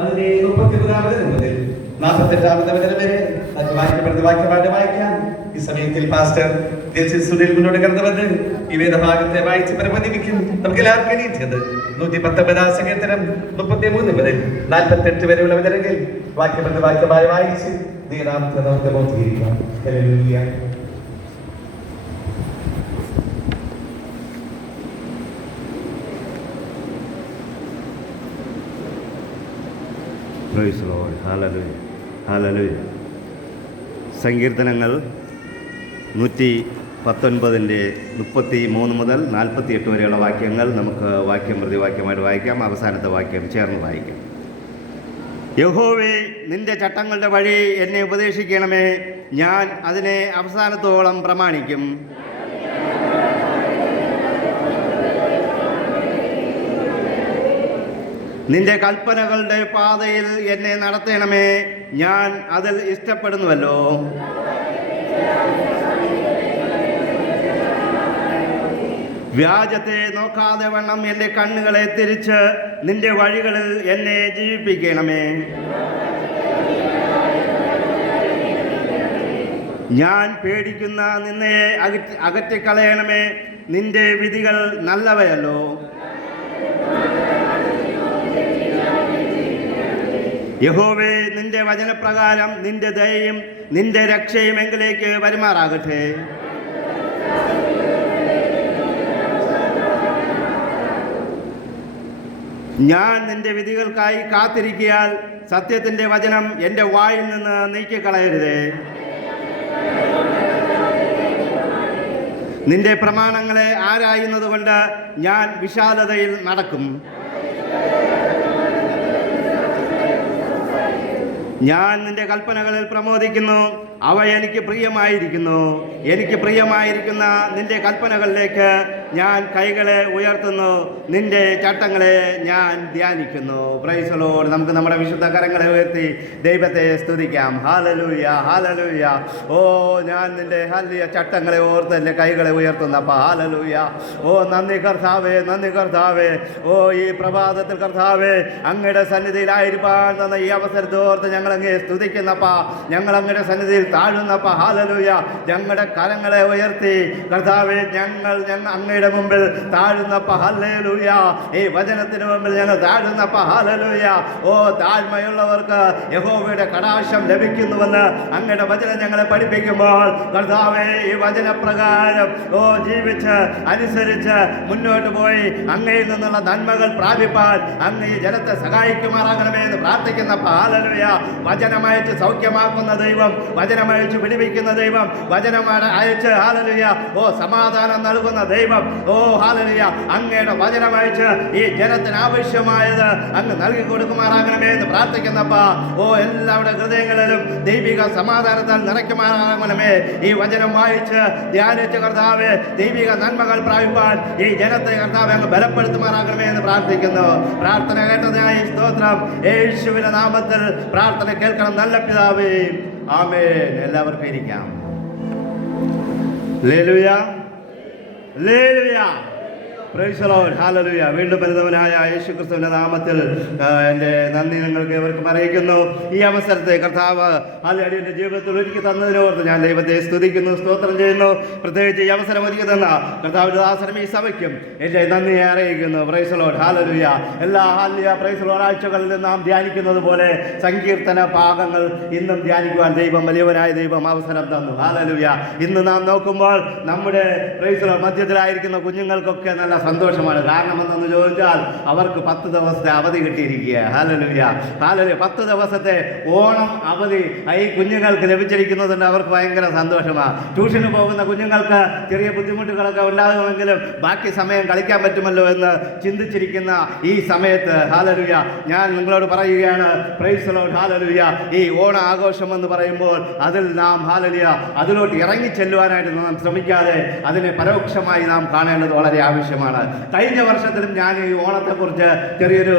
അതിന്റെ മുപ്പത്തി മൂന്നാമത് മുതൽ നാൽപ്പത്തെട്ടാമത് വരെ പ്രതിവാക്യമായിട്ട് വായിക്കാം ഈ സമയത്തിൽ പാസ്റ്റർ സുനിൽ മുന്നോട്ട് കടന്നുവന്ന് ഈ വേദഭാഗത്തെ വായിച്ച് പ്രബോധിപ്പിക്കും നമുക്ക് എല്ലാവർക്കും നൂറ്റി പത്തൊമ്പതാം സങ്കീർത്തനം മുപ്പത്തി മൂന്ന് മുതൽ നാൽപ്പത്തി എട്ട് വരെയുള്ള വിതരങ്ങൾ വാക്യപ്രതിവാക്യമായി വായിച്ച് നീറാമത്തെ നമുക്ക് ബോധീകരിക്കാം Praise the Lord. Hallelujah. Hallelujah. സങ്കീർത്തനങ്ങൾ നൂറ്റി പത്തൊൻപതിന്റെ മുപ്പത്തി മൂന്ന് മുതൽ നാൽപ്പത്തി എട്ട് വരെയുള്ള വാക്യങ്ങൾ നമുക്ക് വാക്യം പ്രതിവാക്യമായിട്ട് വായിക്കാം. അവസാനത്തെ വാക്യം ചേർന്ന് വായിക്കാം. യഹോവേ നിന്റെ ചട്ടങ്ങളുടെ വഴി എന്നെ ഉപദേശിക്കണമേ. ഞാൻ അതിനെ അവസാനത്തോളം പ്രമാണിക്കും. നിന്റെ കൽപ്പനകളുടെ പാതയിൽ എന്നെ നടത്തണമേ. ഞാൻ അതിൽ ഇഷ്ടപ്പെടുന്നുവല്ലോ. വ്യാജത്തെ നോക്കാതെ വണ്ണം എന്റെ കണ്ണുകളെ തിരിച്ച് നിന്റെ വഴികളിൽ എന്നെ ജീവിപ്പിക്കണമേ. ഞാൻ പേടിക്കുന്ന നിന്നെ അകറ്റി അകറ്റിക്കളയണമേ. നിന്റെ വിധികൾ നല്ലവയല്ലോ. യഹോവേ നിന്റെ വചനപ്രകാരം നിന്റെ ദയയും നിന്റെ രക്ഷയും എങ്കിലേക്ക് വരുമാറാകട്ടെ. ഞാൻ നിന്റെ വിധികൾക്കായി കാത്തിരിക്കിയാൽ സത്യത്തിന്റെ വചനം എന്റെ വായിൽ നിന്ന് നീക്കിക്കളയരുതേ. നിന്റെ പ്രമാണങ്ങളെ ആരായുന്നത് കൊണ്ട് ഞാൻ വിശാലതയിൽ നടക്കും. ഞാൻ നിന്റെ കൽപ്പനകളിൽ പ്രമോദിക്കുന്നു. അവ എനിക്ക് പ്രിയമായിരിക്കുന്നു. എനിക്ക് പ്രിയമായിരിക്കുന്ന നിന്റെ കൽപ്പനകളിലേക്ക് ഞാൻ കൈകളെ ഉയർത്തുന്നു. നിന്റെ ചട്ടങ്ങളെ ഞാൻ ധ്യാനിക്കുന്നു. പ്രൈസലോട് നമുക്ക് നമ്മുടെ വിശുദ്ധ കരങ്ങളെ ഉയർത്തി ദൈവത്തെ സ്തുതിക്കാം. ഹാലലൂയ ഹാലലൂയ ഓ ഞാൻ നിന്റെ ഹല്ലിയ ചട്ടങ്ങളെ ഓർത്ത് എന്റെ കൈകളെ ഉയർത്തുന്നു. അപ്പം ഹാലലൂയ ഓ നന്ദി കർത്താവേ നന്ദി കർത്താവേ. ഓ ഈ പ്രഭാതത്തിൽ കർത്താവേ അങ്ങയുടെ സന്നിധിയിലായിരിക്കാൻ തന്ന ഈ അവസരത്തെ ഓർത്ത് ഞങ്ങൾ അങ്ങേ സ്തുതിക്കുന്നപ്പ ഞങ്ങൾ അങ്ങയുടെ സന്നിധിയിൽ താഴുന്നപ്പ ഹാലലൂയ ഞങ്ങളുടെ കരങ്ങളെ ഉയർത്തി കർത്താവേ ഞങ്ങൾ ഞങ്ങൾ അങ്ങയുടെ മുമ്പിൽ താഴുന്നപ്പ ഈ വചനത്തിന് മുമ്പിൽ ഞങ്ങൾ താഴുന്നപ്പ ഓ താഴ്മയുള്ളവർക്ക് യഹോവയുടെ കടാശം ലഭിക്കുന്നുവെന്ന് അങ്ങയുടെ വചനം ഞങ്ങളെ പഠിപ്പിക്കുമ്പോൾ കർത്താവേ ഈ വചനപ്രകാരം ഓ ജീവിച്ച് അനുസരിച്ച് മുന്നോട്ട് പോയി അങ്ങയിൽ നിന്നുള്ള നന്മകൾ പ്രാപിപ്പാൻ അങ്ങ് ഈ ജനത്തെ സഹായിക്കുമാറാകണമേ എന്ന് പ്രാർത്ഥിക്കുന്ന ഹാലലുയ വചനമയച്ച് സൗഖ്യമാക്കുന്ന ദൈവം വചനമയച്ച് പിടിപ്പിക്കുന്ന ദൈവം വചനമാണ് അയച്ച് ഹാലലുയ ഓ സമാധാനം നൽകുന്ന ദൈവം ഓ ഹാലലുയ അങ്ങയുടെ വചനമയച്ച് ഈ ജനത്തിന് ആവശ്യമായത് അങ്ങ് നൽകി കൊടുക്കുമാറാകണമേ എന്ന് പ്രാർത്ഥിക്കുന്നപ്പ. ഓ എല്ലാവരുടെ ഹൃദയങ്ങളിലും ദൈവിക സമാധാനത്താൽ നിറയ്ക്കുമാറാകണമേ. ഈ വചനം വായിച്ച് ധ്യാനിച്ച് കർത്താവ് ദൈവിക നന്മകൾ പ്രാപിപ്പാൻ ഈ ജനത്തെ കർത്താവ് അങ്ങ് ബലപ്പെടുത്തുമാറാകണമേ എന്ന് പ്രാർത്ഥിക്കുന്നു. പ്രാർത്ഥന കേട്ടതായി സ്തോത്രം. യേശുവിന്റെ നാമത്തിൽ പ്രാർത്ഥന കേൾക്കണം. നല്ല പിതാവേ. ആമേൻ. എല്ലാവർക്കും ഇരിക്കാം. ലേലുയ Hallelujah. വീണ്ടും പരിതവനായ യേശു ക്രിസ്തുവിന്റെ നാമത്തിൽ എന്റെ നന്ദി നിങ്ങൾക്ക് ഇവർക്ക് പറയിക്കുന്നു ഈ അവസരത്തെ കർത്താവ് അല്ലെങ്കിൽ എന്റെ ജീവിതത്തിൽ ഒരുക്കി തന്നതിനോർത്ത് ഞാൻ ദൈവത്തെ സ്തുതിക്കുന്നു സ്തോത്രം ചെയ്യുന്നു. പ്രത്യേകിച്ച് ഈ അവസരം ഒരുക്കി തന്ന കർത്താവിന്റെ ദാസനം ഈ സഭയ്ക്കും എന്റെ നന്ദിയെ അറിയിക്കുന്നു. പ്രൈസലോഡ് ഹാലലുയ എല്ലാ ഹാലിയ പ്രൈസലോഡ് ആഴ്ചകളിൽ നാം ധ്യാനിക്കുന്നത് പോലെ സങ്കീർത്തന ഭാഗങ്ങൾ ഇന്നും ധ്യാനിക്കുവാൻ ദൈവം വലിയവനായ ദൈവം അവസരം തന്നു. ഹാലലുയ ഇന്ന് നാം നോക്കുമ്പോൾ നമ്മുടെ പ്രൈസലോ മധ്യത്തിലായിരിക്കുന്ന കുഞ്ഞുങ്ങൾക്കൊക്കെ നല്ല സന്തോഷമാണ്. കാരണം എന്തെന്ന് ചോദിച്ചാൽ അവർക്ക് പത്ത് ദിവസത്തെ അവധി കിട്ടിയിരിക്കുക ഹാലലുയ ഹാലലുയ പത്ത് ദിവസത്തെ ഓണം അവധി ഈ കുഞ്ഞുങ്ങൾക്ക് ലഭിച്ചിരിക്കുന്നതുകൊണ്ട് അവർക്ക് ഭയങ്കര സന്തോഷമാണ്. ട്യൂഷന് പോകുന്ന കുഞ്ഞുങ്ങൾക്ക് ചെറിയ ബുദ്ധിമുട്ടുകളൊക്കെ ഉണ്ടാകുമെങ്കിലും ബാക്കി സമയം കളിക്കാൻ പറ്റുമല്ലോ എന്ന് ചിന്തിച്ചിരിക്കുന്ന ഈ സമയത്ത് ഹാലലുയ ഞാൻ നിങ്ങളോട് പറയുകയാണ് പ്രൈസലോ ഹാലലുയ ഈ ഓണ ആഘോഷം എന്ന് പറയുമ്പോൾ അതിൽ നാം ഹാലലിയ അതിലോട്ട് ഇറങ്ങി ചെല്ലുവാനായിട്ട് നാം ശ്രമിക്കാതെ അതിനെ പരോക്ഷമായി നാം കാണേണ്ടത് വളരെ ആവശ്യമാണ്. ആഘോഷമാണ് കഴിഞ്ഞ വർഷത്തിലും ഞാൻ ഈ ഓണത്തെക്കുറിച്ച് ചെറിയൊരു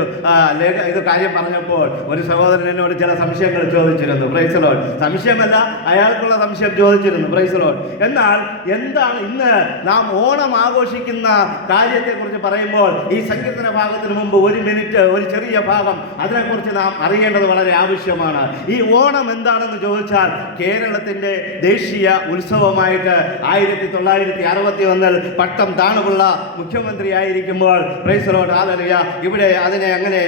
ഇത് കാര്യം പറഞ്ഞപ്പോൾ ഒരു സഹോദരൻ എന്നോട് ചില സംശയങ്ങൾ ചോദിച്ചിരുന്നു. പ്രൈസലോൺ സംശയമല്ല അയാൾക്കുള്ള സംശയം ചോദിച്ചിരുന്നു. പ്രൈസലോൺ എന്നാൽ എന്താണ് ഇന്ന് നാം ഓണം ആഘോഷിക്കുന്ന കാര്യത്തെക്കുറിച്ച് പറയുമ്പോൾ ഈ സങ്കീർത്തന ഭാഗത്തിന് മുമ്പ് ഒരു മിനിറ്റ് ഒരു ചെറിയ ഭാഗം അതിനെക്കുറിച്ച് നാം അറിയേണ്ടത് വളരെ ആവശ്യമാണ്. ഈ ഓണം എന്താണെന്ന് ചോദിച്ചാൽ കേരളത്തിന്റെ ദേശീയ ഉത്സവമായിട്ട് ആയിരത്തി തൊള്ളായിരത്തി അറുപത്തി ഒന്നിൽ പട്ടം പ്രൈസലോട്ട് ആലറിയ ഇവിടെ അതിനെ അങ്ങനെ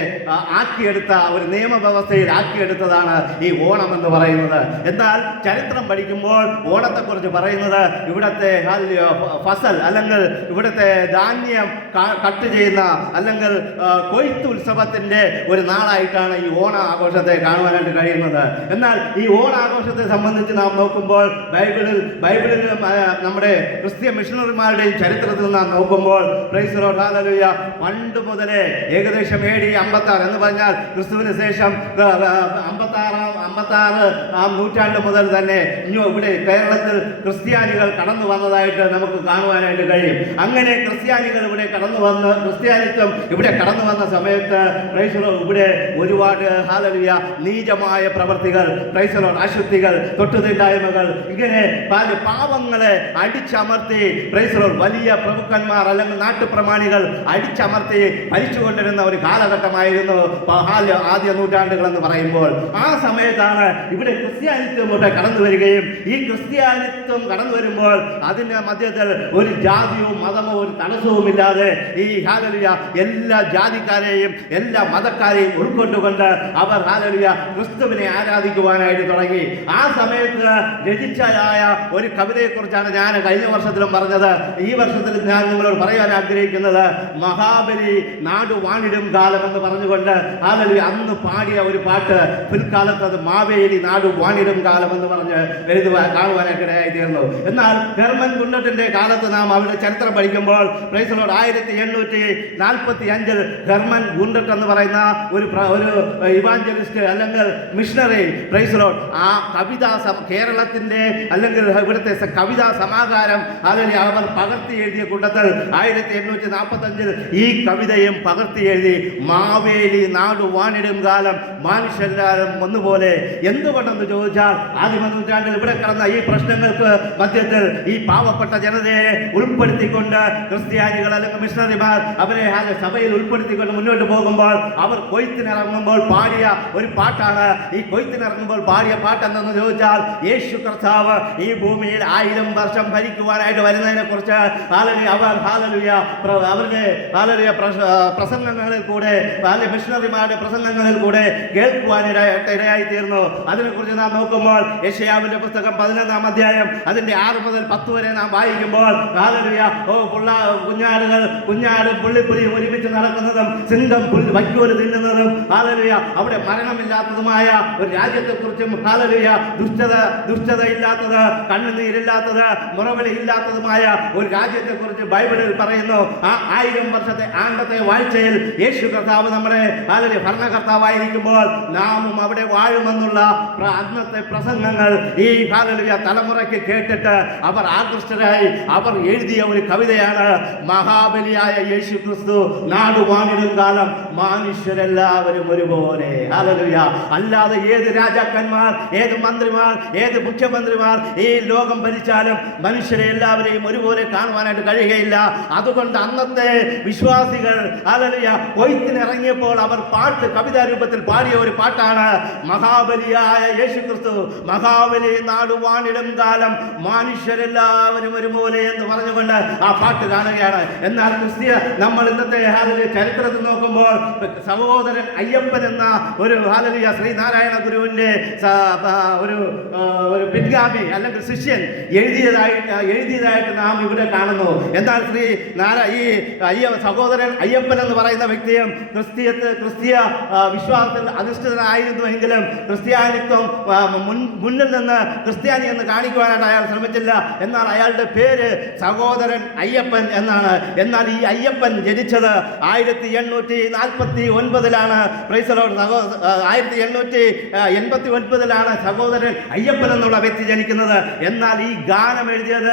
ആക്കിയെടുത്ത ഒരു നിയമവ്യവസ്ഥയിൽ ആക്കിയെടുത്തതാണ് ഈ ഓണം എന്ന് പറയുന്നത്. എന്നാൽ ചരിത്രം പഠിക്കുമ്പോൾ ഓണത്തെക്കുറിച്ച് പറയുന്നത് ഇവിടത്തെ ഫസൽ അല്ലെങ്കിൽ ഇവിടുത്തെ ധാന്യം കട്ട് ചെയ്യുന്ന അല്ലെങ്കിൽ കൊയ്ത്തുത്സവത്തിന്റെ ഒരു നാളായിട്ടാണ് ഈ ഓണ ആഘോഷത്തെ കാണുവാനായിട്ട് കഴിയുന്നത്. എന്നാൽ ഈ ഓണാഘോഷത്തെ സംബന്ധിച്ച് നാം നോക്കുമ്പോൾ ബൈബിളിൽ ബൈബിളിൽ നമ്മുടെ ക്രിസ്ത്യൻ മിഷണറിമാരുടെയും ചരിത്രത്തിൽ നാം നോക്കുമ്പോൾ പ്രൈസ് പണ്ട് മുതലേ ഏകദേശം എ ഡി അമ്പത്താറ് എന്ന് പറഞ്ഞാൽ ക്രിസ്തുവിന് ശേഷം അമ്പത്താറാം അമ്പത്താറ് ആ നൂറ്റാണ്ട് മുതൽ തന്നെ ഇനി ഇവിടെ കേരളത്തിൽ ക്രിസ്ത്യാനികൾ കടന്നു വന്നതായിട്ട് നമുക്ക് കാണുവാനായിട്ട് കഴിയും. അങ്ങനെ ക്രിസ്ത്യാനികൾ ഇവിടെ കടന്നു വന്ന് ക്രിസ്ത്യാനിത്വം ഇവിടെ കടന്നു വന്ന സമയത്ത് ക്രൈസ്തവർ ഇവിടെ ഒരുപാട് ഹാലലിയ നീചമായ പ്രവൃത്തികൾ ക്രൈസ്തവർ അശുദ്ധികൾ തൊട്ടുതില്ലായ്മകൾ ഇങ്ങനെ പാവങ്ങളെ അടിച്ചമർത്തി ക്രൈസ്തവർ വലിയ പ്രഭുക്കന്മാർ അല്ലെങ്കിൽ നാട്ടുപ്രമാണികൾ അടിച്ചമർത്തി ഭരിച്ചുകൊണ്ടിരുന്ന ഒരു കാലഘട്ടമായിരുന്നു ആദ്യ നൂറ്റാണ്ടുകൾ എന്ന് പറയുമ്പോൾ. ആ സമയത്താണ് ഇവിടെ ക്രിസ്ത്യാനിത്വം ഇവിടെ കടന്നു വരികയും ഈ ക്രിസ്ത്യാനിത്വം കടന്നു വരുമ്പോൾ അതിന്റെ മധ്യത്തിൽ ഒരു ജാതിയോ മതമോ ഒരു തടസ്സവും ഇല്ലാതെ ഈ ഹാലലിയ എല്ലാ ജാതിക്കാരെയും എല്ലാ മതക്കാരെയും ഉൾക്കൊണ്ടുകൊണ്ട് അവർ ഹാലലിയ ക്രിസ്തുവിനെ ആരാധിക്കുവാനായിട്ട് തുടങ്ങി. ആ സമയത്ത് രചിച്ചതായ ഒരു കവിതയെക്കുറിച്ചാണ് ഞാൻ കഴിഞ്ഞ വർഷത്തിലും പറഞ്ഞത്. ഈ വർഷത്തിൽ ഞാൻ നിങ്ങളോട് പറയാൻ ആഗ്രഹിക്കുന്നത് മഹാബലി നാട് വാണിടും കാലം എന്ന് പറഞ്ഞുകൊണ്ട് അതിൽ അന്ന് പാടിയ ഒരു പാട്ട് പിൽക്കാലത്ത് അത് മാവേലി നാട് വാണിടും കാലം എന്ന് പറഞ്ഞ് എഴുതുവാൻ കാണുവാനൊക്കെ ഇടയായി തീർന്നു. എന്നാൽ ഹെർമൻ കുണ്ടട്ടിന്റെ കാലത്ത് നാം അവരുടെ ചരിത്രം പഠിക്കുമ്പോൾ പ്രൈസലോട് ആയിരത്തി എണ്ണൂറ്റി നാൽപ്പത്തി അഞ്ചിൽ ഹെർമൻ ഗുണ്ടട്ട് എന്ന് പറയുന്ന ഒരു ഒരു ഇവാഞ്ചലിസ്റ്റ് അല്ലെങ്കിൽ മിഷണറി പ്രൈസലോട്ട് ആ കവിതാ കേരളത്തിന്റെ അല്ലെങ്കിൽ ഇവിടുത്തെ കവിതാ സമാഹാരം അതിൽ അവർ പകർത്തി എഴുതിയ കൂട്ടത്തിൽ ആയിരത്തി എണ്ണൂറ്റി നാൽപ്പത്തഞ്ചിൽ ഈ കവിതയും പകർത്തി എഴുതി മാവേലി നാട് വാണിടും കാലം മനുഷ്യല്ലാരും ഒന്നുപോലെ എന്തുകൊണ്ടെന്ന് ചോദിച്ചാൽ ആദ്യമ നൂറ്റാണ്ടിൽ ഇവിടെ കടന്ന ഈ പ്രശ്നങ്ങൾക്ക് മധ്യത്തിൽ ഈ പാവപ്പെട്ട ജനതയെ ഉൾപ്പെടുത്തിക്കൊണ്ട് ക്രിസ്ത്യാനികൾ അല്ലെങ്കിൽ മിഷണറിമാർ അവരെ ആ സഭയിൽ ഉൾപ്പെടുത്തിക്കൊണ്ട് മുന്നോട്ട് പോകുമ്പോൾ അവർ കൊയ്ത്തിനിറങ്ങുമ്പോൾ പാടിയ ഒരു പാട്ടാണ്. ഈ കൊയ്ത്തിനിറങ്ങുമ്പോൾ പാടിയ പാട്ട് എന്തെന്ന് ചോദിച്ചാൽ യേശു കർത്താവ് ഈ ഭൂമിയിൽ ആയിരം വർഷം ഭരിക്കുവാനായിട്ട് വരുന്നതിനെ കുറിച്ച് അവർ ഹാലലുയ അവരുടെ വളരെ പ്രസംഗങ്ങളിൽ കൂടെ ബാല്യ മിഷണറിമാരുടെ പ്രസംഗങ്ങളിൽ കൂടെ കേൾക്കുവാൻ ഇടയായി തീർന്നു. അതിനെക്കുറിച്ച് നാം നോക്കുമ്പോൾ യശയാവിന്റെ പുസ്തകം പതിനൊന്നാം അധ്യായം അതിന്റെ ആറ് മുതൽ പത്ത് വരെ നാം വായിക്കുമ്പോൾ ബാലരിയ ഓ പുള്ള കുഞ്ഞാടുകൾ കുഞ്ഞാട് പുള്ളിപ്പുലിയും ഒരുമിച്ച് നടക്കുന്നതും സിംഹം പുല്ല് വയ്ക്കൂര് തിന്നുന്നതും ബാലരിയ അവിടെ മരണമില്ലാത്തതുമായ ഒരു രാജ്യത്തെക്കുറിച്ചും ബാലരിയ ദുഷ്ടത ദുഷ്ടത ഇല്ലാത്തത് കണ്ണുനീരില്ലാത്തത് മുറവിളി ഇല്ലാത്തതുമായ ഒരു രാജ്യത്തെക്കുറിച്ച് ബൈബിളിൽ പറയുന്നു ആ ആയിരം വർഷത്തെ ആണ്ടത്തെ വാഴ്ചയിൽ യേശു കർത്താവ് നമ്മുടെ ഹാലലുയ ഭരണകർത്താവായിരിക്കുമ്പോൾ നാമും അവിടെ വാഴുമെന്നുള്ള അന്നത്തെ പ്രസംഗങ്ങൾ ഈ ഹാലലുയ തലമുറയ്ക്ക് കേട്ടിട്ട് അവർ ആകൃഷ്ടരായി. അവർ എഴുതിയ ഒരു കവിതയാണ് മഹാബലിയായ യേശു ക്രിസ്തു നാടുവാണിടും കാലം മനുഷ്യരെല്ലാവരും ഒരുപോലെ. ഹാലലുയ. അല്ലാതെ ഏത് രാജാക്കന്മാർ ഏത് മന്ത്രിമാർ ഏത് മുഖ്യമന്ത്രിമാർ ഈ ലോകം ഭരിച്ചാലും മനുഷ്യരെ എല്ലാവരെയും ഒരുപോലെ കാണുവാനായിട്ട് കഴിയുകയില്ല. അതുകൊണ്ട് അന്നത്തെ വിശ്വാസികൾ അലലിയ കൊയ്ത്തിനിറങ്ങിയപ്പോൾ അവർ പാട്ട് കവിതാ രൂപത്തിൽ പാടിയ ഒരു പാട്ടാണ് മഹാബലിയായ യേശു ക്രിസ്തു മഹാബലി നാടുവാണിടും കാലം മനുഷ്യരെല്ലാവരും ഒരുപോലെ എന്ന് പറഞ്ഞുകൊണ്ട് ആ പാട്ട് കാണുകയാണ്. എന്നാൽ ക്രിസ്തീയ നമ്മൾ ഇന്നത്തെ ഹാലലിയ ചരിത്രത്തിൽ നോക്കുമ്പോൾ സഹോദരൻ അയ്യപ്പൻ എന്ന ഒരു ഹാലലിയ ശ്രീനാരായണ ഗുരുവിന്റെ ഒരു ഒരു പിൻഗാമി അല്ലെങ്കിൽ ശിഷ്യൻ എഴുതിയതായിട്ട് എഴുതിയതായിട്ട് നാം ഇവിടെ കാണുന്നു. എന്നാൽ ശ്രീ നാരാ ഈ അയ്യ സഹോദരൻ അയ്യപ്പൻ എന്ന് പറയുന്ന വ്യക്തിയും ക്രിസ്തീയത്ത് ക്രിസ്തീയ വിശ്വാസത്തിൽ അധിഷ്ഠിതനായിരുന്നുവെങ്കിലും ക്രിസ്ത്യാനിത്വം മുൻ മുന്നിൽ നിന്ന് ക്രിസ്ത്യാനി എന്ന് കാണിക്കുവാനായിട്ട് അയാൾ ശ്രമിച്ചില്ല. എന്നാൽ അയാളുടെ പേര് സഹോദരൻ അയ്യപ്പൻ എന്നാണ്. എന്നാൽ ഈ അയ്യപ്പൻ ജനിച്ചത് ആയിരത്തി എണ്ണൂറ്റി നാൽപ്പത്തി ഒൻപതിലാണ് പ്രൈസലോട് സഹോ ആയിരത്തി എണ്ണൂറ്റി എൺപത്തി ഒൻപതിലാണ് സഹോദരൻ അയ്യപ്പൻ എന്നുള്ള വ്യക്തി ജനിക്കുന്നത്. എന്നാൽ ഈ ഗാനം എഴുതിയത്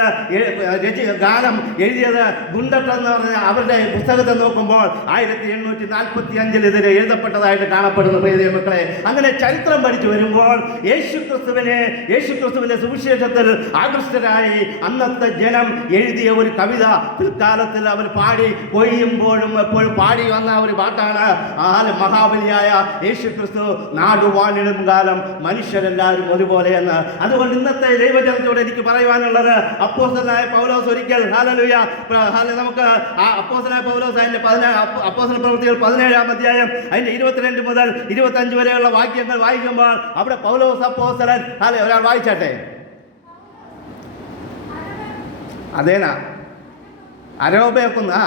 ഗാനം എഴുതിയത് ഗുണ്ട എന്ന് പറഞ്ഞ അവരുടെ പുസ്തകത്തെ നോക്കുമ്പോൾ ആയിരത്തി എണ്ണൂറ്റി നാൽപ്പത്തി അഞ്ചിൽ ഇതിൽ എഴുതപ്പെട്ടതായിട്ട് കാണപ്പെടുന്നു പ്രിയ മക്കളെ. അങ്ങനെ ചരിത്രം പഠിച്ചു വരുമ്പോൾ യേശു ക്രിസ്തുവിനെ യേശു ക്രിസ്തുവിന്റെ സുവിശേഷത്തിൽ ആകൃഷ്ടരായി അന്നത്തെ ജനം എഴുതിയ ഒരു കവിത പിൽക്കാലത്തിൽ അവർ പാടി കൊയ്യുമ്പോഴും എപ്പോഴും പാടി വന്ന ഒരു പാട്ടാണ്. ആ മഹാബലിയായ യേശു ക്രിസ്തു നാടുവാണിടും കാലം മനുഷ്യരെല്ലാവരും ഒരുപോലെ എന്ന്. അതുകൊണ്ട് ഇന്നത്തെ ദൈവജനത്തോട് എനിക്ക് പറയുവാനുള്ളത് അപ്പോസനായ പൗലോസ് ഒരിക്കൽ ഹാലലുയ നമുക്ക് ആ അപ്പോസനായ പൗലോസ് അതിന്റെ പതിനേഴ് അപ്പോസന പ്രവൃത്തികൾ പതിനേഴാം അധ്യായം അതിന്റെ ഇരുപത്തിരണ്ട് മുതൽ ഇരുപത്തഞ്ച് വരെയുള്ള വാക്യങ്ങൾ വായിക്കുമ്പോൾ അവിടെ പൗലോസ് അപ്പോസലൻ അല്ലെ ഒരാൾ വായിച്ചാട്ടെ? അതേനാ? അരോപയക്കുന്ന് ആ.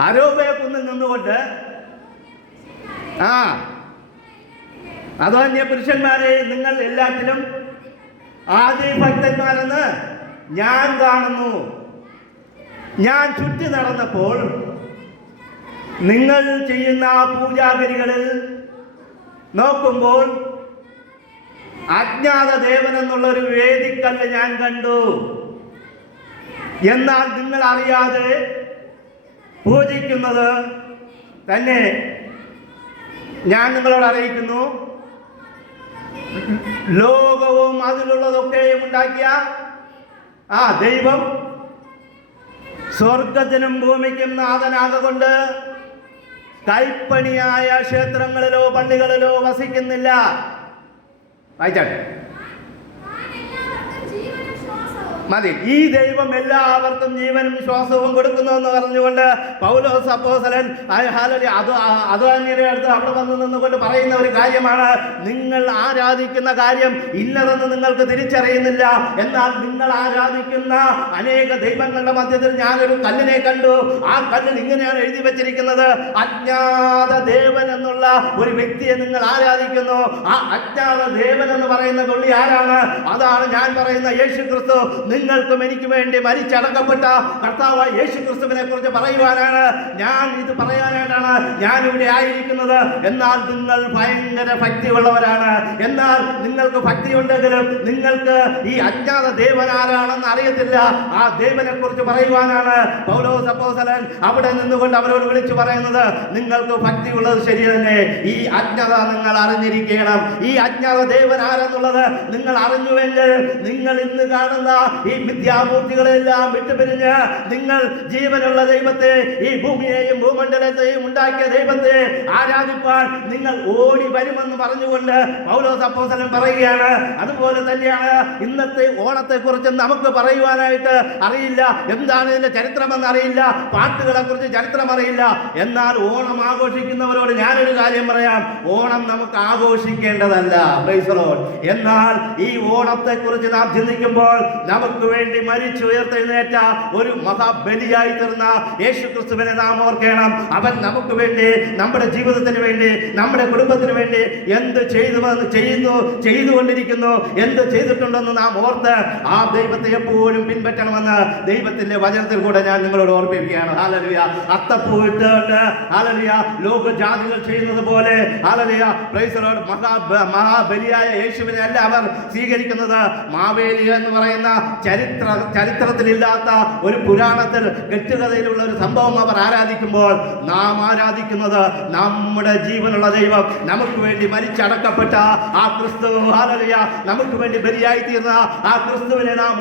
അരോപയക്കുന്നിൽ നിന്നുകൊണ്ട് ആ. അതോ അന്യ പുരുഷന്മാരെ നിങ്ങൾ എല്ലാത്തിലും ആദ്യ ഭക്തന്മാരെന്ന് ഞാൻ കാണുന്നു. ഞാൻ ചുറ്റി നടന്നപ്പോൾ നിങ്ങൾ ചെയ്യുന്ന പൂജാഗിരികളിൽ നോക്കുമ്പോൾ അജ്ഞാത ദേവൻ എന്നുള്ള ഒരു വേദിക്കല്ല് ഞാൻ കണ്ടു. എന്നാൽ നിങ്ങൾ അറിയാതെ പൂജിക്കുന്നത് തന്നെ ഞാൻ നിങ്ങളോട് അറിയിക്കുന്നു. ലോകവും അതിലുള്ളതൊക്കെയും ഉണ്ടാക്കിയ ആ ദൈവം സ്വർഗത്തിനും ഭൂമിക്കും നാഥനാകൊണ്ട് കൈപ്പണിയായ ക്ഷേത്രങ്ങളിലോ പള്ളികളിലോ വസിക്കുന്നില്ല. വായിച്ചാട്ടെ? മതി. ഈ ദൈവം എല്ലാവർക്കും ജീവനും ശ്വാസവും കൊടുക്കുന്നു എന്ന് പറഞ്ഞുകൊണ്ട് പൗലോസ് അപ്പോസലൻ ഹാലലി അത് അദ്വാനിയുടെ അടുത്ത് അവിടെ വന്ന് നിന്നുകൊണ്ട് പറയുന്ന ഒരു കാര്യമാണ്. നിങ്ങൾ ആരാധിക്കുന്ന കാര്യം ഇന്നതെന്ന് നിങ്ങൾക്ക് തിരിച്ചറിയുന്നില്ല. എന്നാൽ നിങ്ങൾ ആരാധിക്കുന്ന അനേക ദൈവങ്ങളുടെ മധ്യത്തിൽ ഞാനൊരു കല്ലിനെ കണ്ടു. ആ കല്ലിൽ ഇങ്ങനെയാണ് എഴുതി വെച്ചിരിക്കുന്നത്. അജ്ഞാത ദേവൻ എന്നുള്ള ഒരു വ്യക്തിയെ നിങ്ങൾ ആരാധിക്കുന്നു. ആ അജ്ഞാത ദേവൻ എന്ന് പറയുന്ന പുള്ളി ആരാണ്? അതാണ് ഞാൻ പറയുന്ന യേശു ക്രിസ്തു നിങ്ങൾക്കും എനിക്ക് വേണ്ടി മരിച്ചടക്കപ്പെട്ട കർത്താവ് യേശു ക്രിസ്തുവിനെ കുറിച്ച് പറയുവാനാണ്. ഞാൻ ഇത് പറയാനായിട്ടാണ് ഞാൻ ഇവിടെ ആയിരിക്കുന്നത്. എന്നാൽ നിങ്ങൾ ഭയങ്കര ഭക്തിയുള്ളവരാണ്. എന്നാൽ നിങ്ങൾക്ക് ഭക്തിയുണ്ടെങ്കിലും നിങ്ങൾക്ക് ഈ അജ്ഞാത ദേവൻ ആരാണെന്ന് അറിയത്തില്ല. ആ ദേവനെ കുറിച്ച് പറയുവാനാണ് പൗലോസ് സപ്പോസലൻ അവിടെ നിന്നുകൊണ്ട് അവരോട് വിളിച്ചു പറയുന്നത്. നിങ്ങൾക്ക് ഭക്തിയുള്ളത് ശരി തന്നെ. ഈ അജ്ഞത നിങ്ങൾ അറിഞ്ഞിരിക്കണം. ഈ അജ്ഞാത ദേവൻ ആരെന്നുള്ളത് നിങ്ങൾ അറിഞ്ഞുവെങ്കിൽ നിങ്ങൾ ഇന്ന് കാണുന്ന മിഥ്യാമൂർത്തികളെല്ലാം വിട്ടുപിരിഞ്ഞ് നിങ്ങൾ ജീവനുള്ള ദൈവത്തെ ഈ ഭൂമിയെയും ഭൂമണ്ഡലത്തെയും ഉണ്ടാക്കിയ ദൈവത്തെ ആരാധിപ്പാൻ നിങ്ങൾ ഓടി വരുമെന്ന് പറഞ്ഞുകൊണ്ട് പൗലോസ് പറയുകയാണ്. അതുപോലെ തന്നെയാണ് ഇന്നത്തെ ഓണത്തെ കുറിച്ച് നമുക്ക് പറയുവാനായിട്ട് അറിയില്ല. എന്താണ് ഇതിന്റെ ചരിത്രമെന്ന് അറിയില്ല. പാട്ടുകളെ കുറിച്ച് ചരിത്രം അറിയില്ല. എന്നാൽ ഓണം ആഘോഷിക്കുന്നവരോട് ഞാനൊരു കാര്യം പറയാം. ഓണം നമുക്ക് ആഘോഷിക്കേണ്ടതല്ല. എന്നാൽ ഈ ഓണത്തെ കുറിച്ച് നാം ചിന്തിക്കുമ്പോൾ നമുക്ക് വേണ്ടി മരിച്ചു ഉയർത്തെഴുന്നേറ്റ ഒരു മഹാബലിയായി തീർന്ന യേശു ക്രിസ്തുവിനെ നാം ഓർക്കണം. അവൻ നമുക്ക് വേണ്ടി നമ്മുടെ ജീവിതത്തിന് വേണ്ടി നമ്മുടെ കുടുംബത്തിന് വേണ്ടി എന്ത് ചെയ്തു ചെയ്യുന്നു ചെയ്തുകൊണ്ടിരിക്കുന്നു എന്ത് ചെയ്തിട്ടുണ്ടെന്ന് നാം ഓർത്ത് ആ ദൈവത്തെ എപ്പോഴും പിൻപറ്റണമെന്ന് ദൈവത്തിന്റെ വചനത്തിൽ കൂടെ ഞാൻ നിങ്ങളോട് ഓർപ്പിക്കുകയാണ്. ഹാലലിയ അത്തപ്പൂട്ട് ഹാലലിയ ലോക ജാതികൾ ചെയ്യുന്നത് പോലെ ഹാലലിയ പ്രൈസറോട് മഹാ മഹാബലിയായ യേശുവിനെ അല്ല അവർ സ്വീകരിക്കുന്നത്. മാവേലി എന്ന് പറയുന്ന ചരിത്ര ചരിത്രത്തിലില്ലാത്ത ഒരു പുരാണത്തിൽ കെട്ടുകഥയിലുള്ള ഒരു സംഭവം അവർ ആരാധിക്കുമ്പോൾ നാം ആരാധിക്കുന്നത് നമ്മുടെ ജീവനുള്ള ദൈവം. നമുക്ക് വേണ്ടി മരിച്ചടക്കപ്പെട്ട ആ ക്രിസ്തു ഹാലലിയ നമുക്ക് വേണ്ടി ബലിയായി തീർന്ന ആ ക്രിസ്തുവിനെ നാം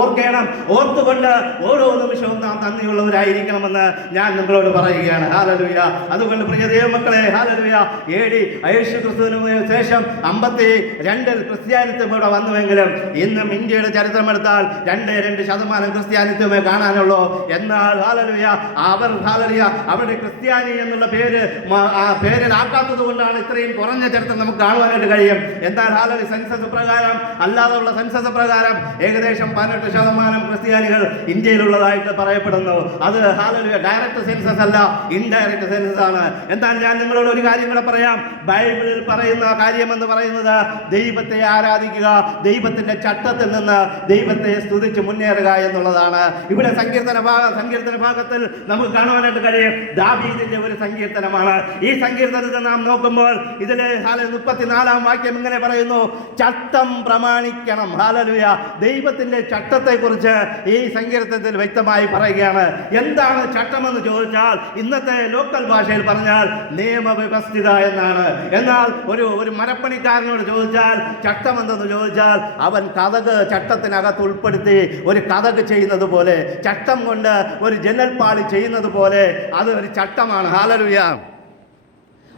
ഓർക്കണം. ഓർത്തുകൊണ്ട് ഓരോ നിമിഷവും നാം നന്ദിയുള്ളവരായിരിക്കണമെന്ന് ഞാൻ നിങ്ങളോട് പറയുകയാണ്. ഹാലലുയ അതുകൊണ്ട് പ്രിയ ദൈവമക്കളെ ഹാലലുയ ഏടി യേശു ക്രിസ്തുവിന് ശേഷം അമ്പത്തി രണ്ടിൽ ക്രിസ്ത്യാനിത്വം ഇവിടെ വന്നുവെങ്കിലും ഇന്നും ഇന്ത്യയുടെ ചരിത്രം എടുത്താൽ രണ്ട് രണ്ട് ശതമാനം ക്രിസ്ത്യാനിത്വമേ കാണാനുള്ളൂ. എന്നാൽ ഹാലലിയ അവർ ഹാലലിയ അവരുടെ ക്രിസ്ത്യാനി എന്നുള്ള പേര് ആ പേരിലാക്കാത്തത് കൊണ്ടാണ് ഇത്രയും കുറഞ്ഞ ചരിത്രം നമുക്ക് കാണുവാനായിട്ട് കഴിയും. എന്നാൽ ഹാലലി സെൻസസ് പ്രകാരം അല്ലാതെയുള്ള സെൻസസ് പ്രകാരം ഏകദേശം പതിനെട്ട് ശതമാനം ക്രിസ്ത്യാനികൾ ഇന്ത്യയിലുള്ളതായിട്ട് പറയപ്പെടുന്നു. അത് ഹാലലിയ ഡയറക്റ്റ് സെൻസസ് അല്ല ഇൻഡയറക്റ്റ് സെൻസസ് ആണ്. എന്നാൽ ഞാൻ നിങ്ങളോട് ഒരു കാര്യം കൂടെ പറയാം. ബൈബിളിൽ പറയുന്ന കാര്യമെന്ന് പറയുന്നത് ദൈവത്തെ ആരാധിക്കുക ദൈവത്തിന്റെ ചട്ടത്തിൽ നിന്ന് ദൈവ ദൈവത്തെ സ്തുതിച്ച് മുന്നേറുക എന്നുള്ളതാണ്. ഇവിടെ സങ്കീർത്തന ഭാഗ സങ്കീർത്തന ഭാഗത്തിൽ നമുക്ക് കാണുവാനായിട്ട് കഴിയും. ദാബീദിന്റെ ഒരു സങ്കീർത്തനമാണ്. ഈ സങ്കീർത്തനത്തെ നാം നോക്കുമ്പോൾ ഇതിലെ മുപ്പത്തിനാലാം വാക്യം ഇങ്ങനെ പറയുന്നു. ചട്ടം പ്രമാണിക്കണം. ഹാലലുയ. ദൈവത്തിന്റെ ചട്ടത്തെക്കുറിച്ച് ഈ സങ്കീർത്തനത്തിൽ വ്യക്തമായി പറയുകയാണ്. എന്താണ് ചട്ടമെന്ന് ചോദിച്ചാൽ ഇന്നത്തെ ലോക്കൽ ഭാഷയിൽ പറഞ്ഞാൽ നിയമവ്യവസ്ഥിത എന്നാണ്. എന്നാൽ ഒരു ഒരു മരപ്പണിക്കാരനോട് ചോദിച്ചാൽ ചട്ടം എന്തെന്ന് ചോദിച്ചാൽ അവൻ കഥക് ചട്ടത്തിനകത്ത് ഉൾപ്പെടുത്തി ഒരു കഥക് ചെയ്യുന്നത് പോലെ ചട്ടം കൊണ്ട് ഒരു ജനൽപ്പാളി ചെയ്യുന്നത് പോലെ അത് ഒരു ചട്ടമാണ്. ഹാലലുയ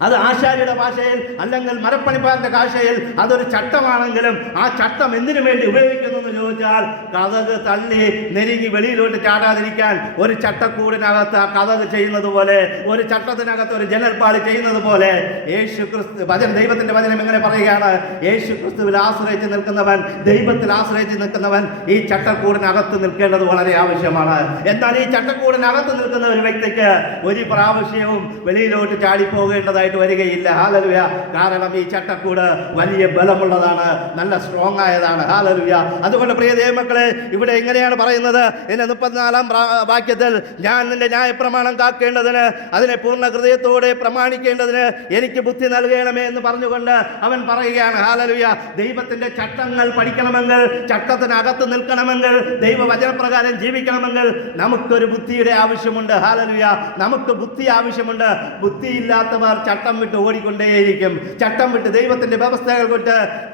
അത് ആശാരിയുടെ ഭാഷയിൽ അല്ലെങ്കിൽ മരപ്പണിപ്പാറിന്റെ ഭാഷയിൽ അതൊരു ചട്ടമാണെങ്കിലും ആ ചട്ടം എന്തിനു വേണ്ടി ഉപയോഗിക്കുന്നു എന്ന് ചോദിച്ചാൽ കഥക് തള്ളി നെരുങ്ങി വെളിയിലോട്ട് ചാടാതിരിക്കാൻ ഒരു ചട്ടക്കൂടിനകത്ത് ആ കഥക് ചെയ്യുന്നത് പോലെ ഒരു ചട്ടത്തിനകത്ത് ഒരു ജനൽപ്പാളി ചെയ്യുന്നത് പോലെ യേശു ക്രിസ്തു ഭജൻ ദൈവത്തിന്റെ വചനം എങ്ങനെ പറയുകയാണ്? യേശു ക്രിസ്തുവിൽ ആശ്രയിച്ച് നിൽക്കുന്നവൻ ദൈവത്തിൽ ആശ്രയിച്ച് നിൽക്കുന്നവൻ ഈ ചട്ടക്കൂടിനകത്ത് നിൽക്കേണ്ടത് വളരെ ആവശ്യമാണ്. എന്നാൽ ഈ ചട്ടക്കൂടിനകത്ത് നിൽക്കുന്ന ഒരു വ്യക്തിക്ക് ഒരു പ്രാവശ്യവും വെളിയിലോട്ട് ചാടിപ്പോകേണ്ടതായിട്ട് വരികയില്ല. ഹാലലുയ കാരണം ഈ ചട്ടക്കൂട് വലിയ ബലമുള്ളതാണ് നല്ല സ്ട്രോങ് ആയതാണ്. ഹാലലുയ അതുകൊണ്ട് പ്രിയ ദൈവമക്കളെ ഇവിടെ എങ്ങനെയാണ് പറയുന്നത്. എന്റെ മുപ്പത്തിനാലാം വാക്യത്തിൽ ഞാൻ നിന്റെ ന്യായപ്രമാണം കാക്കേണ്ടതിന് അതിനെ പൂർണ ഹൃദയത്തോടെ പ്രമാണിക്കേണ്ടതിന് എനിക്ക് ബുദ്ധി നൽകണമേ എന്ന് പറഞ്ഞുകൊണ്ട് അവൻ പറയുകയാണ്. ഹാലലുയ ദൈവത്തിന്റെ ചട്ടങ്ങൾ പഠിക്കണമെങ്കിൽ ചട്ടത്തിനകത്ത് നിൽക്കണമെങ്കിൽ ദൈവവചനപ്രകാരം ജീവിക്കണമെങ്കിൽ നമുക്കൊരു ബുദ്ധിയുടെ ആവശ്യമുണ്ട്. ഹാലലുയ നമുക്ക് ബുദ്ധി ആവശ്യമുണ്ട്. ബുദ്ധിയില്ലാത്തവർ ചട്ടം വിട്ട് ഓടിക്കൊണ്ടേയിരിക്കും. ചട്ടം വിട്ട് ദൈവത്തിന്റെ വ്യവസ്ഥകൾ വിട്ട്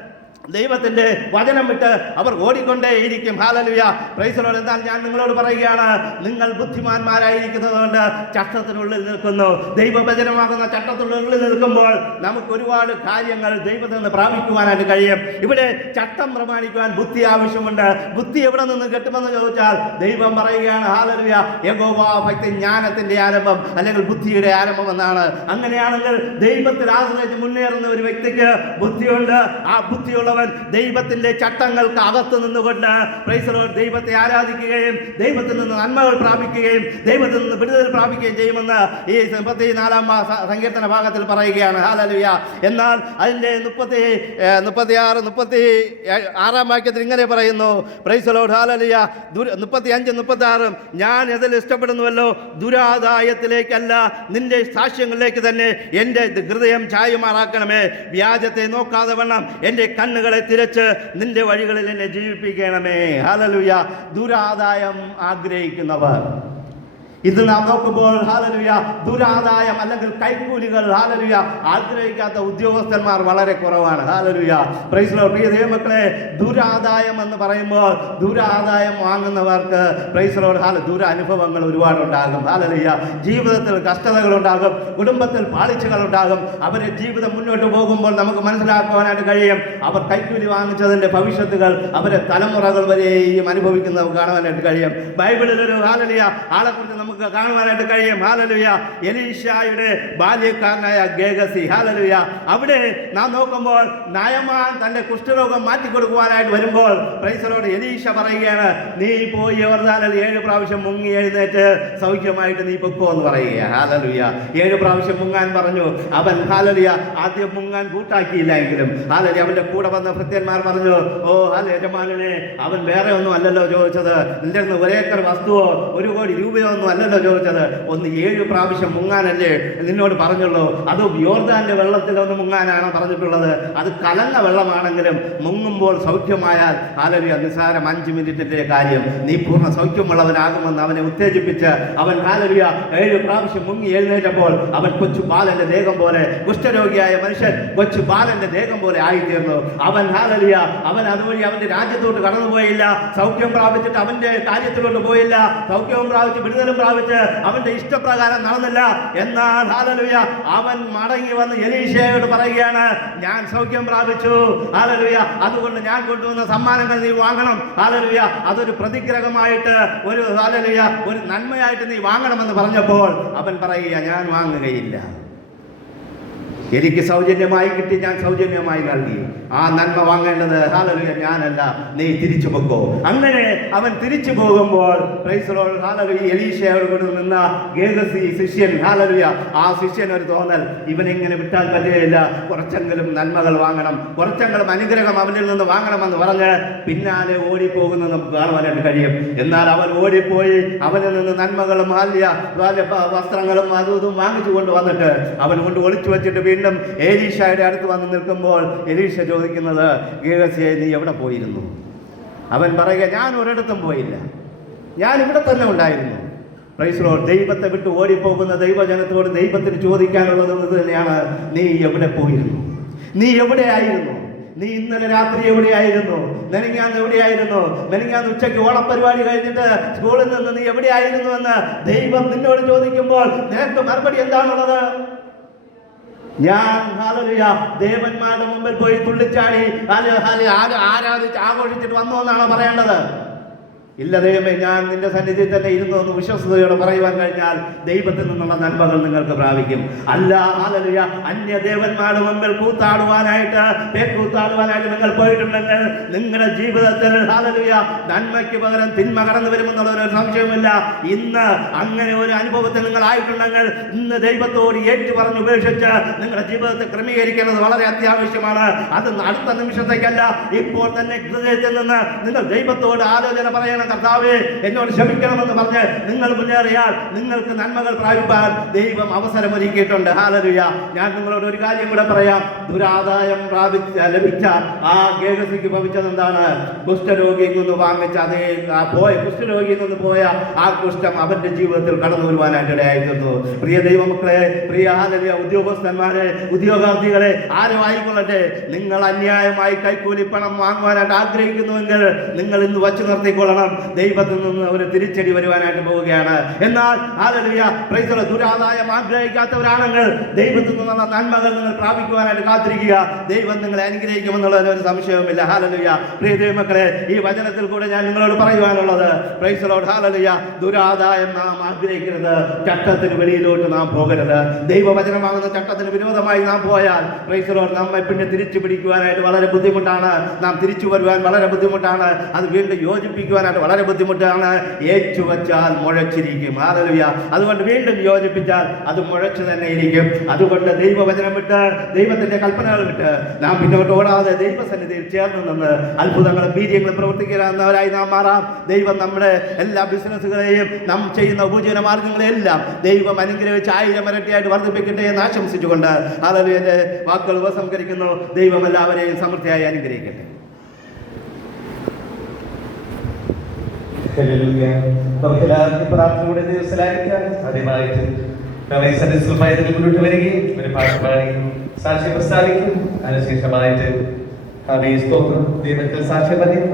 ദൈവത്തിന്റെ വചനം വിട്ട് അവർ ഓടിക്കൊണ്ടേയിരിക്കും. ഹാലലുയ പ്രൈസലോട് എന്നാൽ ഞാൻ നിങ്ങളോട് പറയുകയാണ് നിങ്ങൾ ബുദ്ധിമാന്മാരായിരിക്കുന്നത് കൊണ്ട് ചട്ടത്തിനുള്ളിൽ നിൽക്കുന്നു. ദൈവവചനമാകുന്ന ചട്ടത്തിനുള്ളിൽ നിൽക്കുമ്പോൾ നമുക്ക് ഒരുപാട് കാര്യങ്ങൾ ദൈവത്തിൽ നിന്ന് പ്രാപിക്കുവാനായിട്ട് കഴിയും. ഇവിടെ ചട്ടം പ്രമാണിക്കുവാൻ ബുദ്ധി ആവശ്യമുണ്ട്. ബുദ്ധി എവിടെ നിന്ന് കിട്ടുമെന്ന് ചോദിച്ചാൽ ദൈവം പറയുകയാണ് ഹാലലുയ യഗോവാ ഭക്തി ജ്ഞാനത്തിന്റെ ആരംഭം അല്ലെങ്കിൽ ബുദ്ധിയുടെ ആരംഭം എന്നാണ്. അങ്ങനെയാണെങ്കിൽ ദൈവത്തിൽ ആശ്രയിച്ച് മുന്നേറുന്ന ഒരു വ്യക്തിക്ക് ബുദ്ധിയുണ്ട്. ആ ബുദ്ധിയുള്ളവൻ ദൈവത്തിന്റെ ചട്ടങ്ങൾക്ക് അകത്ത് നിന്നുകൊണ്ട് പ്രൈസലോ ദൈവത്തെ ആരാധിക്കുകയും ദൈവത്തിൽ നിന്ന് നന്മകൾ പ്രാപിക്കുകയും ദൈവത്തിൽ നിന്ന് വിടുതൽ പ്രാപിക്കുകയും ചെയ്യുമെന്ന് ഈ മുപ്പത്തി നാലാം സങ്കീർത്തന ഭാഗത്തിൽ പറയുകയാണ്. ഹാലലുയ എന്നാൽ അതിന്റെ മുപ്പത്തി മുപ്പത്തി ആറ് മുപ്പത്തി ആറാം വാക്യത്തിൽ ഇങ്ങനെ പറയുന്നു. പ്രൈസലോ ഹാലലുയ മുപ്പത്തി അഞ്ച് മുപ്പത്തി ആറും ഞാൻ ഇതിൽ ഇഷ്ടപ്പെടുന്നുവല്ലോ. ദുരാദായത്തിലേക്കല്ല നിന്റെ സാക്ഷ്യങ്ങളിലേക്ക് തന്നെ എന്റെ ഹൃദയം ചായുമാറാക്കണമേ. വ്യാജത്തെ നോക്കാതെ വണ്ണം എന്റെ കണ്ണുകളെ തിരച്ച് നിന്റെ വഴികളിൽ എന്നെ ജീവിപ്പിക്കണമേ. ഹാലലുയ ദുരാദായം ആഗ്രഹിക്കുന്നവർ. ഇത് നാം നോക്കുമ്പോൾ ഹാലലുയ ദുരാദായം അല്ലെങ്കിൽ കൈക്കൂലികൾ ഹാലലുയ ആഗ്രഹിക്കാത്ത ഉദ്യോഗസ്ഥന്മാർ വളരെ കുറവാണ്. ഹാലലുയ പ്രൈസ്ലോ പ്രിയ ദൈവമക്കളെ ദുരാദായം എന്ന് പറയുമ്പോൾ ദുരാദായം വാങ്ങുന്നവർക്ക് പ്രൈസ്ലോ ഹാല ദുരനുഭവങ്ങൾ ഒരുപാടുണ്ടാകും. ഹാലലുയ ജീവിതത്തിൽ കഷ്ടതകൾ ഉണ്ടാകും കുടുംബത്തിൽ പാളിച്ചകൾ ഉണ്ടാകും അവരുടെ ജീവിതം മുന്നോട്ട് പോകുമ്പോൾ നമുക്ക് മനസ്സിലാക്കുവാനായിട്ട് കഴിയും. അവർ കൈക്കൂലി വാങ്ങിച്ചതിന്റെ ഭവിഷ്യത്തുകൾ അവരെ തലമുറകൾ വരെയും അനുഭവിക്കുന്നത് കാണുവാനായിട്ട് കഴിയും. ബൈബിളിൽ ഒരു ഹാലലിയ ആളെക്കുറിച്ച് നമുക്ക് കാണുവാനായിട്ട് കഴിയും. ഹാലലുയ. എലീഷായുടെ ബാല്യക്കാരനായ ഗേഗസി. ഹാലലുയ. അവിടെ നാം നോക്കുമ്പോൾ നയമാൻ തന്റെ കുഷ്ഠരോഗം മാറ്റി കൊടുക്കുവാനായിട്ട് വരുമ്പോൾ പ്രൈസലോട് എലീഷ പറയുകയാണ് നീ പോയി യോർദാനിൽ ഏഴ് പ്രാവശ്യം മുങ്ങി എഴുന്നേറ്റ് സൗഖ്യമായിട്ട് നീ പൊക്കോ എന്ന് പറയുക ഹാലലുയ. ഏഴ് പ്രാവശ്യം മുങ്ങാൻ പറഞ്ഞു. അവൻ ഹാലലുയ ആദ്യം മുങ്ങാൻ കൂട്ടാക്കിയില്ല എങ്കിലും. ഹാലലി അവന്റെ കൂടെ വന്ന ഭൃത്യന്മാർ പറഞ്ഞു ഓ ഹാല യജമാനെ അവൻ വേറെ ഒന്നും അല്ലല്ലോ ചോദിച്ചത്. നിന്റെ ഒരേക്കർ വസ്തുവോ ഒരു കോടി രൂപയോ ഒന്നും അല്ലല്ലോ ചോദിച്ചത്? ഒന്ന് ഏഴ് പ്രാവശ്യം മുങ്ങാനല്ലേ നിന്നോട് പറഞ്ഞുള്ളൂ. അത് യോർദാന്റെ വെള്ളത്തിൽ ഒന്ന് മുങ്ങാനാണ് പറഞ്ഞിട്ടുള്ളത്? അത് കലങ്ങ വെള്ളമാണെങ്കിലും മുങ്ങുമ്പോൾ സൗഖ്യമായാൽ ഹാലലിയ നിസ്സാരം അഞ്ച് മിനിറ്റിന്റെ കാര്യം. നീ പൂർണ സൗഖ്യമുള്ളവനാകുമെന്ന് അവനെ ഉത്തേജിപ്പിച്ച് അവൻ ഹാലലിയ ഏഴ് പ്രാവശ്യം മുങ്ങി എഴുന്നേറ്റപ്പോൾ അവൻ കൊച്ചു ബാലന്റെ ദേഹം പോലെ കുഷ്ഠരോഗിയായ മനുഷ്യൻ കൊച്ചു ബാലന്റെ ദേഹം പോലെ ആയിത്തീർന്നു. അവൻ ഹാലലിയ അവൻ അതുവഴി അവന്റെ രാജ്യത്തോട്ട് കടന്നുപോയില്ല. സൗഖ്യം പ്രാപിച്ചിട്ട് അവന്റെ കാര്യത്തിലോട്ട് പോയില്ല. സൗഖ്യവും പ്രാപിച്ച് വിടുതലും പ്രാപിച്ച് അവന്റെ ഇഷ്ടപ്രകാരം നടന്നില്ല. എന്നാൽ ഹാലലുയ അവൻ മടങ്ങി വന്ന് എലീഷയോട് പറയുകയാണ് ഞാൻ സൗഖ്യം പ്രാപിച്ചു. ഹാലലുയ അതുകൊണ്ട് ഞാൻ കൊണ്ടുവന്ന സമ്മാനങ്ങൾ നീ വാങ്ങണം. ഹാലലുയ അതൊരു പ്രതിഗ്രഹമായിട്ട് ഒരു ഹാലലുയ ഒരു നന്മയായിട്ട് നീ വാങ്ങണമെന്ന് പറഞ്ഞപ്പോൾ അവൻ പറയുക ഞാൻ വാങ്ങുകയില്ല. എനിക്ക് സൗജന്യമായി കിട്ടി ഞാൻ സൗജന്യമായി നൽകി. ആ നന്മ വാങ്ങേണ്ടത് ഹാലലുയ ഞാനല്ല നീ തിരിച്ചു പൊക്കോ. അങ്ങനെ അവൻ തിരിച്ചു പോകുമ്പോൾ നിന്ന ഗേഗസി ശിഷ്യൻ ഹാലലുയ ആ ശിഷ്യൻ ഒരു തോന്നൽ ഇവനെങ്ങനെ വിട്ടാൽ പറ്റുകയില്ല കുറച്ചെങ്കിലും നന്മകൾ വാങ്ങണം കുറച്ചെങ്കിലും അനുഗ്രഹം അവനിൽ നിന്ന് വാങ്ങണമെന്ന് പറഞ്ഞ് പിന്നാലെ ഓടിപ്പോകുന്നത് നമുക്ക് കാണുവാനായിട്ട് കഴിയും. എന്നാൽ അവൻ ഓടിപ്പോയി അവനിൽ നിന്ന് നന്മകളും മാല്യ വസ്ത്രങ്ങളും അതും വാങ്ങിച്ചു കൊണ്ട് വന്നിട്ട് അവൻ കൊണ്ട് ഒളിച്ചു വെച്ചിട്ട് വീണ്ടും എലീഷയുടെ അടുത്ത് വന്ന് നിൽക്കുമ്പോൾ എലീഷ ചോദിക്കുന്നത് ഗേഹസിയെ നീ എവിടെ പോയിരുന്നു? അവൻ പറയുക ഞാൻ ഒരിടത്തും പോയില്ല. ഞാൻ ഇവിടെ തന്നെ ഉണ്ടായിരുന്നു. പ്രൈസ്ലോ ദൈവത്തെ വിട്ട് ഓടിപ്പോകുന്ന ദൈവജനത്തോട് ദൈവത്തിന് ചോദിക്കാനുള്ളത് തന്നെയാണ് നീ എവിടെ പോയിരുന്നു? നീ എവിടെയായിരുന്നു നീ ഇന്നലെ രാത്രി എവിടെയായിരുന്നു മെനിങ്ങാന്ന് എവിടെയായിരുന്നു മെനിങ്ങാന്ന് ഉച്ചയ്ക്ക് ഓണപ്പരിപാടി കഴിഞ്ഞിട്ട് സ്കൂളിൽ നിന്ന് നീ എവിടെയായിരുന്നു എന്ന് ദൈവം നിന്നോട് ചോദിക്കുമ്പോൾ നേരത്തെ മറുപടി എന്താണുള്ളത്? ഞാൻ ദേവന്മാരുടെ മുമ്പിൽ പോയി തുള്ളിച്ചാടി ആരാധിച്ച് ആഘോഷിച്ചിട്ട് വന്നു എന്നാണ് പറയേണ്ടത്? ഇല്ല ദൈവമേ ഞാൻ നിന്റെ സന്നിധിയിൽ തന്നെ ഇരുന്നു എന്ന് വിശ്വസതയോടെ പറയുവാൻ കഴിഞ്ഞാൽ ദൈവത്തിൽ നിന്നുള്ള നന്മകൾ നിങ്ങൾക്ക് പ്രാപിക്കും. അല്ല ഹാലലുയ അന്യ ദേവന്മാരുടെ മുമ്പിൽ കൂത്താടുവാനായിട്ട് കൂത്താടുവാനായിട്ട് നിങ്ങൾ പോയിട്ടുണ്ടെങ്കിൽ നിങ്ങളുടെ ജീവിതത്തിൽ ആലലിയ നന്മയ്ക്ക് പകരം തിന്മ കടന്നു വരുമെന്നുള്ള ഒരു സംശയമില്ല ഇന്ന് അങ്ങനെ ഒരു അനുഭവത്തിൽ നിങ്ങൾ ആയിട്ടുണ്ടെങ്കിൽ ഇന്ന് ദൈവത്തോട് ഏറ്റു പറഞ്ഞ് ഉപേക്ഷിച്ച് നിങ്ങളുടെ ജീവിതത്തെ ക്രമീകരിക്കുന്നത് വളരെ അത്യാവശ്യമാണ്. അത് അടുത്ത നിമിഷത്തേക്കല്ല ഇപ്പോൾ തന്നെ ഹൃദയത്തിൽ നിന്ന് നിങ്ങൾ ദൈവത്തോട് ആലോചന പറയണം. കർത്താവേ എന്നോട് ക്ഷമിക്കണമെന്ന് പറഞ്ഞ് നിങ്ങൾ മുന്നേറിയാൽ നിങ്ങൾക്ക് നന്മകൾ പ്രാപിപ്പാൻ ദൈവം അവസരം ഒരുക്കിയിട്ടുണ്ട് ഹാലരുയ ഞാൻ നിങ്ങളോട് ഒരു കാര്യം കൂടെ പറയാം. ദുരാദായം പ്രാപിച്ച ലഭിച്ച ആ ഗേഹസിക്ക് ഭവിച്ചത് എന്താണ് കുഷ്ഠരോഗിയിൽ നിന്ന് വാങ്ങിച്ച അതേ പോയ കുഷ്ഠരോഗിയിൽ നിന്ന് പോയ ആ കുഷ്ഠം അവന്റെ ജീവിതത്തിൽ കടന്നു വരുവാനായിട്ട് ഇടയായിരുന്നു പ്രിയ ദൈവമക്കളെ പ്രിയ ഹാലരുയ ഉദ്യോഗസ്ഥന്മാരെ ഉദ്യോഗാർത്ഥികളെ ആരും ആയിക്കൊള്ളട്ടെ നിങ്ങൾ അന്യായമായി കൈക്കൂലി പണം വാങ്ങുവാനായിട്ട് ആഗ്രഹിക്കുന്നുവെങ്കിൽ നിങ്ങൾ ഇന്ന് വച്ചു നിർത്തിക്കൊള്ളണം. ദൈവത്തിൽ നിന്ന് ഒരു തിരിച്ചടി വരുവാനായിട്ട് പോവുകയാണ്. എന്നാൽ ഹാലലിയ പ്രൈസല ദുരാദായം ആഗ്രഹിക്കാത്തവരാണെങ്കിൽ ദൈവത്തിൽ നിന്നുള്ള നന്മകൾ നിങ്ങൾ പ്രാപിക്കുവാനായിട്ട് കാത്തിരിക്കുക. ദൈവം നിങ്ങളെ അനുഗ്രഹിക്കുമെന്നുള്ളതിന് ഒരു സംശയവുമില്ല. ഹാലലുയ പ്രിയ ദൈവമക്കളെ ഈ വചനത്തിൽ കൂടെ ഞാൻ നിങ്ങളോട് പറയുവാനുള്ളത് പ്രൈസലോട് ഹാലലുയ ദുരാദായം നാം ആഗ്രഹിക്കരുത്. ചട്ടത്തിന് വെളിയിലോട്ട് നാം പോകരുത്. ദൈവവചനമാകുന്ന ചട്ടത്തിന് വിരോധമായി നാം പോയാൽ പ്രൈസലോട് നമ്മെ പിന്നെ തിരിച്ചു പിടിക്കുവാനായിട്ട് വളരെ ബുദ്ധിമുട്ടാണ്. നാം തിരിച്ചു വരുവാൻ വളരെ ബുദ്ധിമുട്ടാണ്. അത് വീണ്ടും യോജിപ്പിക്കുവാനായിട്ട് വളരെ ബുദ്ധിമുട്ടാണ്. ഏറ്റു വച്ചാൽ മുഴച്ചിരിക്കും. ഹാലലുയ അതുകൊണ്ട് വീണ്ടും യോജിപ്പിച്ചാൽ അത് മുഴച്ചു തന്നെ ഇരിക്കും. അതുകൊണ്ട് ദൈവവചനം വിട്ട് ദൈവത്തിന്റെ കൽപ്പനകൾ വിട്ട് നാം പിന്നോട്ട് ഓടാതെ ദൈവസന്നിധിയിൽ ചേർന്ന് നിന്ന് അത്ഭുതങ്ങളും വീര്യങ്ങളും പ്രവർത്തിക്കുന്നവരായി നാം മാറാം. ദൈവം നമ്മുടെ എല്ലാ ബിസിനസ്സുകളെയും നാം ചെയ്യുന്ന ഉപജീവന മാർഗങ്ങളെല്ലാം ദൈവം അനുഗ്രഹിച്ച് ആയിരം ഇരട്ടിയായിട്ട് വർദ്ധിപ്പിക്കട്ടെ എന്ന് ആശംസിച്ചുകൊണ്ട് ഹാലലുവിന്റെ വാക്കുകൾ ഉപസംഹരിക്കുന്നു. ദൈവം എല്ലാവരെയും സമൃദ്ധിയായി അനുഗ്രഹിക്കട്ടെ. നമുക്ക് സാക്ഷ്യം പ്രസ്താവിക്കും. അതിനുശേഷമായിട്ട് സാക്ഷ്യം പറയും.